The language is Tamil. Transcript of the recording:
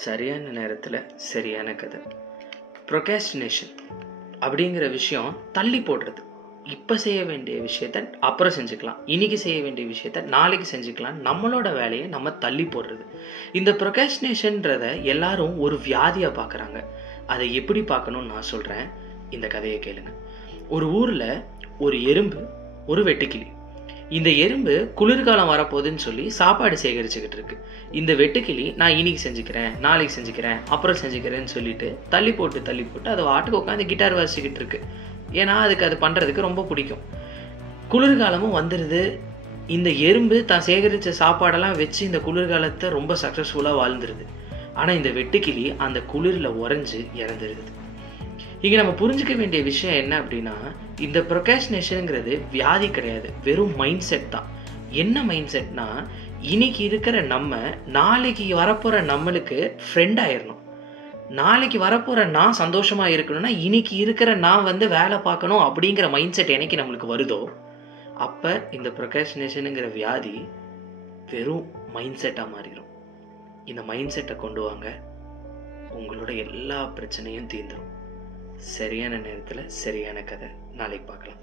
சரியான நேரத்தில் சரியான கதை. ப்ரொகாஸ்டினேஷன் அப்படிங்கிற விஷயம் தள்ளி போடுறது. இப்போ செய்ய வேண்டிய விஷயத்த அப்புறம் செஞ்சுக்கலாம், இன்றைக்கி செய்ய வேண்டிய விஷயத்த நாளைக்கு செஞ்சுக்கலாம், நம்மளோட வேலையை நம்ம தள்ளி போடுறது. இந்த ப்ரொகாஸ்டினேஷன்றதை எல்லாரும் ஒரு வியாதியாக பார்க்குறாங்க. அதை எப்படி பார்க்கணும்னு நான் சொல்கிறேன், இந்த கதையை கேளுங்க. ஒரு ஊரில் ஒரு எறும்பு, ஒரு வெட்டுக்கிளி. இந்த எறும்பு குளிர்காலம் வரப்போகுதுன்னு சொல்லி சாப்பாடு சேகரிச்சுக்கிட்டு இருக்கு. இந்த வெட்டுக்கிளி நான் இன்னைக்கு செஞ்சுக்கிறேன், நாளைக்கு செஞ்சுக்கிறேன், அப்புறம் செஞ்சுக்கிறேன்னு சொல்லிட்டு தள்ளி போட்டு அதை வாட்டுக்கு உட்காந்து கிட்டார் வாசிச்சுக்கிட்டு இருக்கு. ஏன்னா அதுக்கு அது பண்ணுறதுக்கு ரொம்ப பிடிக்கும். குளிர்காலமும் வந்துடுது. இந்த எறும்பு தான் சேகரித்த சாப்பாடெல்லாம் வச்சு இந்த குளிர்காலத்தை ரொம்ப சக்ஸஸ்ஃபுல்லாக வாழ்ந்துருது. ஆனால் இந்த வெட்டுக்கிளி அந்த குளிரில் உறைஞ்சு இறந்துருது. இங்கே நம்ம புரிஞ்சுக்க வேண்டிய விஷயம் என்ன அப்படின்னா, இந்த ப்ரொகாஸ்டினேஷனுங்கிறது வியாதி கிடையாது, வெறும் மைண்ட் செட் தான். என்ன மைண்ட் செட்னா, இன்னைக்கு இருக்கிற நம்ம நாளைக்கு வரப்போகிற நம்மளுக்கு ஃப்ரெண்ட் ஆயிடணும். நாளைக்கு வரப்போகிற நான் சந்தோஷமாக இருக்கணும்னா இன்னைக்கு இருக்கிற நான் வேலை பார்க்கணும் அப்படிங்கிற மைண்ட் செட் என்னைக்கு நம்மளுக்கு வருதோ அப்போ இந்த ப்ரொகாஸ்டினேஷனுங்கிற வியாதி வெறும் மைண்ட் செட்டாக மாறிடும். இந்த மைண்ட் செட்டை கொண்டு வாங்க, உங்களோட எல்லா பிரச்சனையும் தீர்ந்துடும். சரியான நேரத்தில் சரியான கதை. நாளைக்கு பார்க்கலாம்.